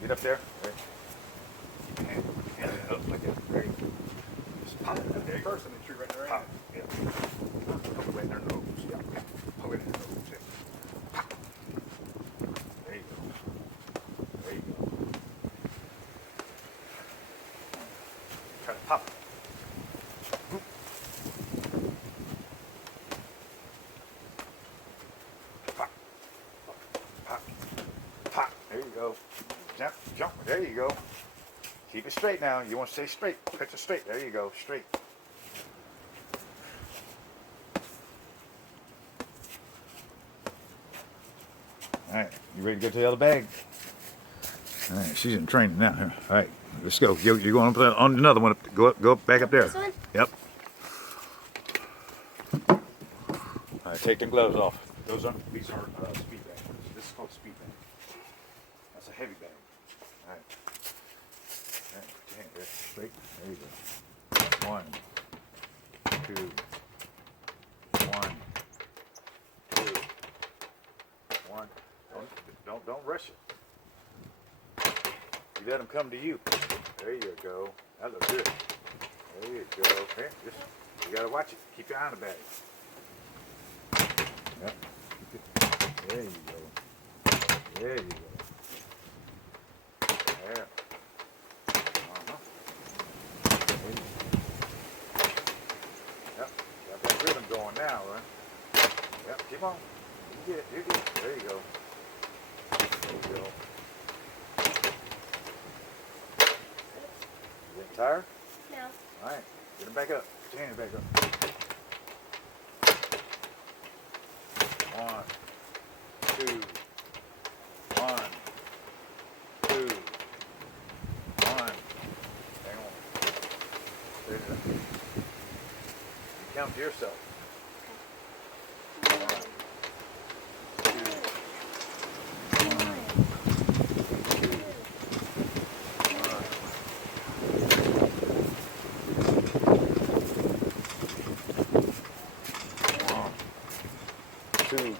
Get up there. Right. Keep your hand up like that. There you go. Just pop it. There you go. First in the tree right there. Pop. Yeah. Poke it right in their nose. Yeah. Poke it in their nose. Yeah. Pop. There you go. There you go. Try to pop it. Boop. Pop. Pop. Pop. There you go. Jump. Jump. There you go. Keep it straight now. You want to stay straight. Pitch it straight. There you go. Straight. All right. You ready to go to the other bag? All right. She's in training now. All right. Let's go. You're going up on another one. Go up. Go back up there. This one? Yep. All right. Take them gloves off. These are speed bags. This is called speed bag. That's a heavy bag. All right. All right. Put your hand there. Straight. There you go. 1, 2, 1, 2, 1. Don't rush it. You let them come to you. There you go. That looks good. There you go. Here, you gotta watch it. Keep your eye on the bag. Yep. There you go. There you go. There. Yep. Got that rhythm going now, right? Yep. Keep on. You get it. You get it. There you go. There you go. You getting tired? No. All right. Get them back up. Put your hand back up. 1, 2, 1, 2, 1. Hang on. There you go. You count to yourself. 1, 2, 2.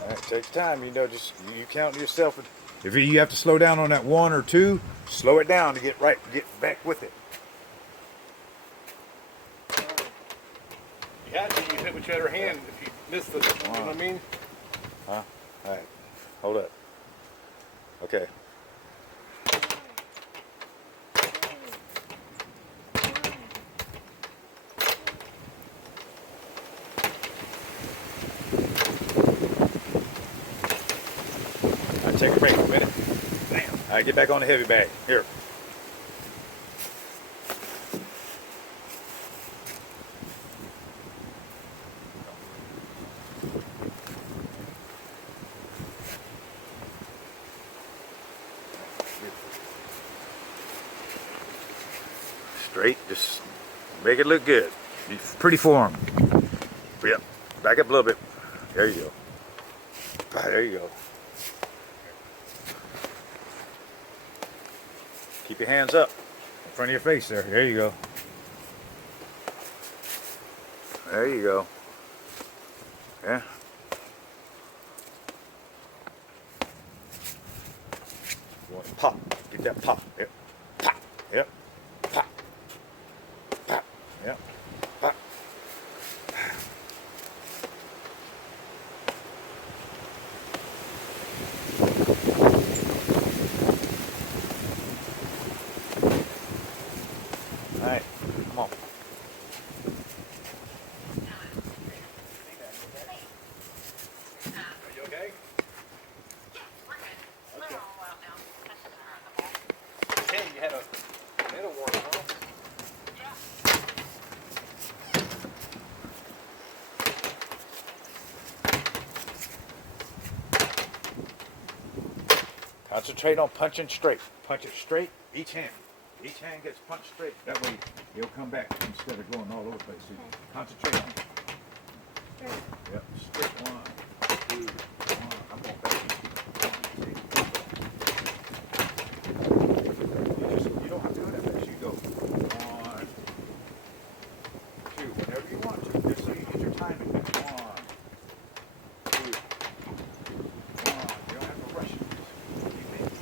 All right, takes time, you know. Just you count to yourself. If you have to slow down on that 1 or 2, slow it down to get back with it. You had to. You hit with your other hand if you missed it. You know what I mean? Huh? All right, hold up. Okay. All right, take a break for a minute. Damn. All right, get back on the heavy bag. Here. Straight, just make it look good. Be pretty form. Yep. Back up a little bit. There you go. Ah, there you go. Keep your hands up in front of your face there. There you go. There you go. Yeah. You want to pop. Get that pop. Yep. Pop. Yep. Pop. Pop. Yep. Pop. All right. Come on. Are you okay? Hey, you had a middle war, huh? Concentrate on punching straight. Punch it straight, each hand. Each hand gets punched straight. That way it'll come back instead of going all over the place. So concentrate on it. Straight. Yep, straight. 1, 2, 1. I'm going back. You don't have to go that fast. You go 1, 2, whenever you want to, just so you get your timing. 1, 2, 1. You don't have to rush it. Just keep it.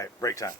right, break time.